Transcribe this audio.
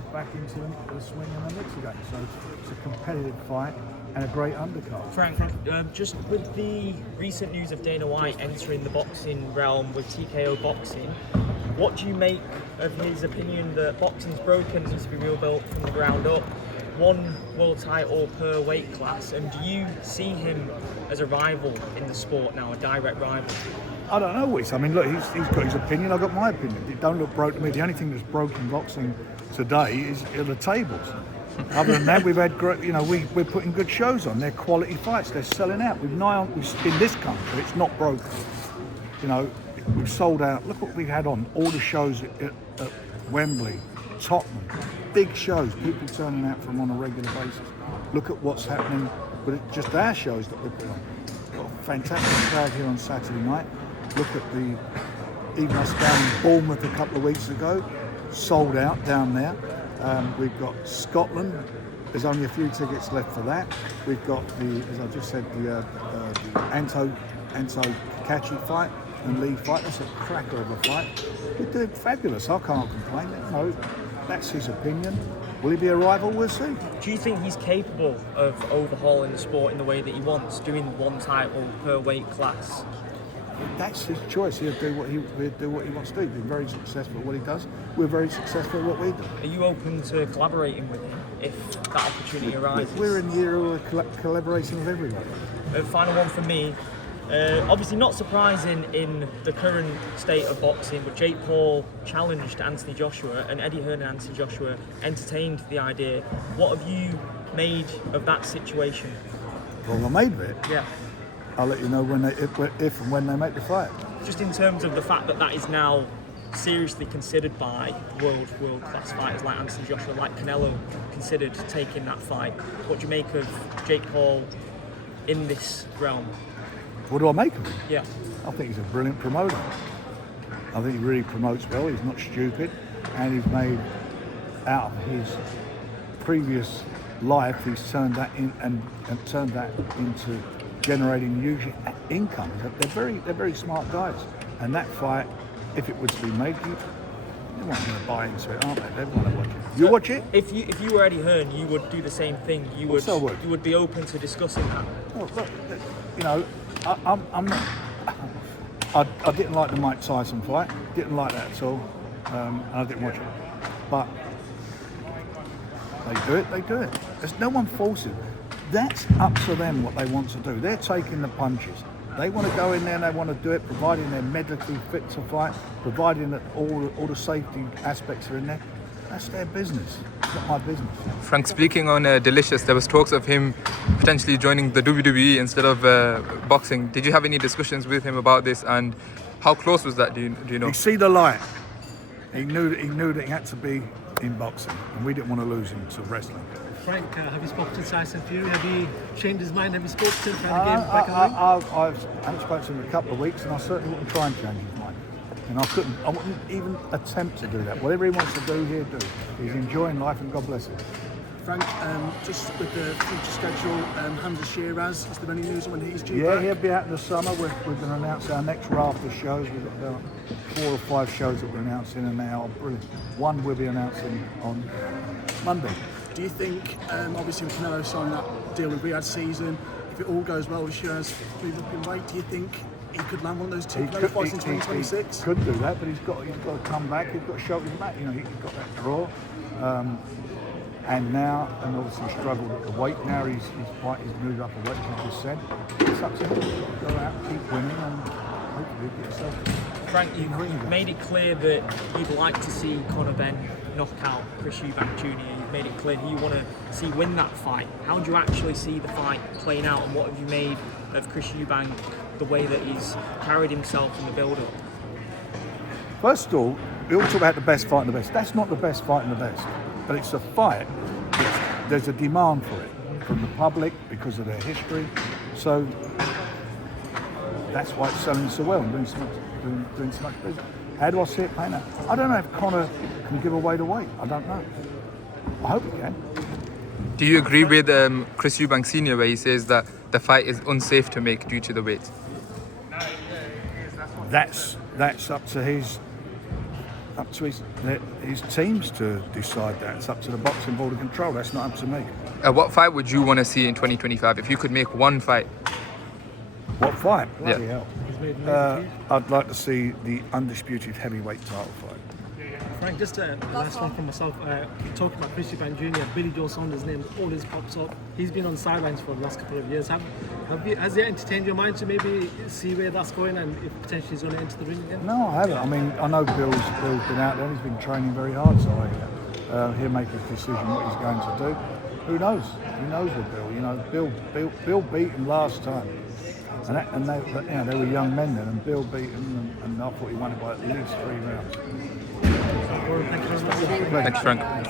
back into the swing in the mix again. So it's a competitive fight and a great undercard. Frank, just with the recent news of Dana White entering the boxing realm with TKO Boxing, what do you make of his opinion that boxing's broken, needs to be rebuilt from the ground up, one world title per weight class, and do you see him as a rival in the sport now, a direct rival? I don't know, Whis. I mean, look, he's got his opinion, I've got my opinion. It don't look broke to me. The only thing that's broken boxing today are the tables. Other than that, we've had great, we're putting good shows on. They're quality fights. They're selling out. In this country, it's not broken. We've sold out. Look what we've had on all the shows at Wembley, Tottenham, big shows. People turning out from on a regular basis. Look at what's happening with just our shows that we're putting on. Got a fantastic crowd here on Saturday night. Look at even us down in Bournemouth a couple of weeks ago, sold out down there. We've got Scotland. There's only a few tickets left for that. We've got as I just said, the Anto Kakachi fight and Lee fight. That's a cracker of a fight. We're doing fabulous. I can't complain. That's his opinion. Will he be a rival? We'll see. Do you think he's capable of overhauling the sport in the way that he wants, doing one title per weight class? That's his choice. He'll do what he wants to do. He's been very successful at what he does. We're very successful at what we do. Are you open to collaborating with him if that opportunity arises? We're in the era of collaboration with everybody. Final one for me. Obviously not surprising in the current state of boxing, but Jake Paul challenged Anthony Joshua and Eddie Hearn and Anthony Joshua entertained the idea. What have you made of that situation? Well, I made of it. Yeah. I'll let you know if and when they make the fight. Just in terms of the fact that is now seriously considered by world class fighters like Anthony Joshua, like Canelo, considered taking that fight. What do you make of Jake Paul in this realm? What do I make of him? Yeah. I think he's a brilliant promoter. I think he really promotes well. He's not stupid, and he's made out of his previous life. He's turned that in and turned that into generating huge income. They're very smart guys, and that fight, if it was to be made, everyone's going to buy into it, aren't they? They want to watch it. You watch it? If you were Eddie Hearn, you would do the same thing. You would be open to discussing that. Well, look, I'm not. I didn't like the Mike Tyson fight. Didn't like that at all, and I didn't watch it. But they do it. They do it. There's no one forcing. That's up to them what they want to do. They're taking the punches. They want to go in there and they want to do it, providing they're medically fit to fight, providing that all the safety aspects are in there. That's their business. It's not my business. Frank, speaking on Delicious, there was talks of him potentially joining the WWE instead of boxing. Did you have any discussions with him about this, and how close was that? Do you know? He see the light. He knew that he had to be in boxing, and we didn't want to lose him to wrestling. Frank, have you spoken to Tyson Fury? Have you changed his mind? Have you spoken to him for any game back in the ring? I haven't spoken to him in a couple of weeks, and I certainly wouldn't try and change his mind. And I wouldn't even attempt to do that. Whatever he wants to do, he'll do. He's enjoying life, and God bless him. Frank, just with the future schedule, Hamza Shiraz, is there any news on when he's due Yeah, back? he'll be out in the summer. We're going to announce our next raft of shows. We've got about 4 or 5 shows that we're announcing, and now brilliant. One we'll be announcing on Monday. Do you think, obviously with Canelo signing that deal with Riyadh season, if it all goes well with Shiraz move up in weight, do you think he could land one of those two Canelo fights in 2026? He could do that, but he's got to come back. He's got to show his back. He's got that draw. And obviously struggled at the weight. Now he's moved up a weight, as you just said. It's up to him. Go out, keep winning, and hopefully get yourself. Frank, you've made it clear that you'd like to see Conor Benn knock out Chris Eubank Jr. You've made it clear that you want to see win that fight. How do you actually see the fight playing out, and what have you made of Chris Eubank, the way that he's carried himself in the build-up? First of all, we all talk about the best fight and the best. That's not the best fight and the best, but it's a fight. There's a demand for it from the public because of their history. So that's why it's selling so well and doing so much business. How do I see it playing out? I don't know if Conor can give away the weight. I don't know. I hope he can. Do you agree with Chris Eubank Sr. where he says that the fight is unsafe to make due to the weight? That's up to his up to his teams to decide that. It's up to the boxing board of control. That's not up to me. What fight would you want to see in 2025 if you could make one fight? What fight? Yeah. Bloody hell. I'd like to see the undisputed heavyweight title fight. Frank, just a last one from myself. Talking about Chris Eubank Jr., Billy Joe Saunders' name always pops up. He's been on sidelines for the last couple of years. Has it entertained your mind to maybe see where that's going and if potentially he's going to enter the ring again? No, I haven't. I mean, I know Bill's been out there. He's been training very hard, so he'll make his decision what he's going to do. Who knows? Who knows with Bill? You know, Bill beat him last time, and they were young men then, and Bill beat him, and I thought he won it by at least 3 rounds. Thank you very much. Thanks, Frank.